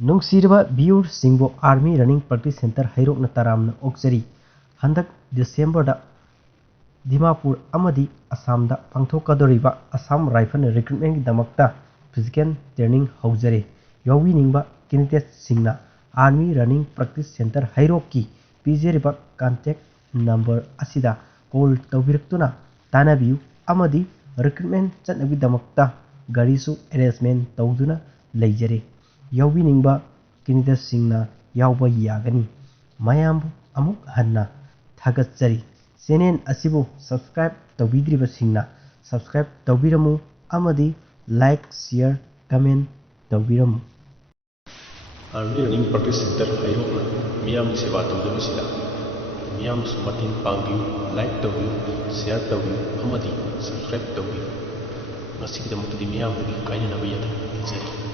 नुंगसीरबा viewer सिंगबो army running practice centre हैरोकना तरामना ओक्चरी हंदक डिसेंबर दिमापुर अमदी असम पांथोकदोरिबा असम राइफल रिक्रूटमेंट की दमकता फिजिकल ट्रेनिंग हौजरे यौवीनिंगबा कैंडिडेट सिंगना आर्मी रनिंग प्रैक्टिस सेंटर हैरोक की पीजेरिबा कांटेक्ट नंबर असिदा कॉल तौबिरक्तुना तानाबियु अमदी रिक्रूटमेंट चटनबी दमकता गाड़ीसु अरेंजमेंट तौदुना लेजरे यौवीनिंगबा कैंडिडेट सिंगना यावबा यागनी मयाम अमुक हन्ना थागतचरी चैनल असिबु सब्सक्राइब तौबिद्रिबसिंगना सब्सक्राइब तौबिरमु अमदी लाइक शेयर कमेंट तौबिरमु आर्मी रनिंग प्रैक्टिस सेंटर हैरोकना मियाम सेवा तौदबसिदा मियाम मतेंग पांगियु लाइक तौबियु शेयर तौबियु अमदी सब्सक्राइब तौबियु मसिगिदमक्तदि मियाम कायननबा यादना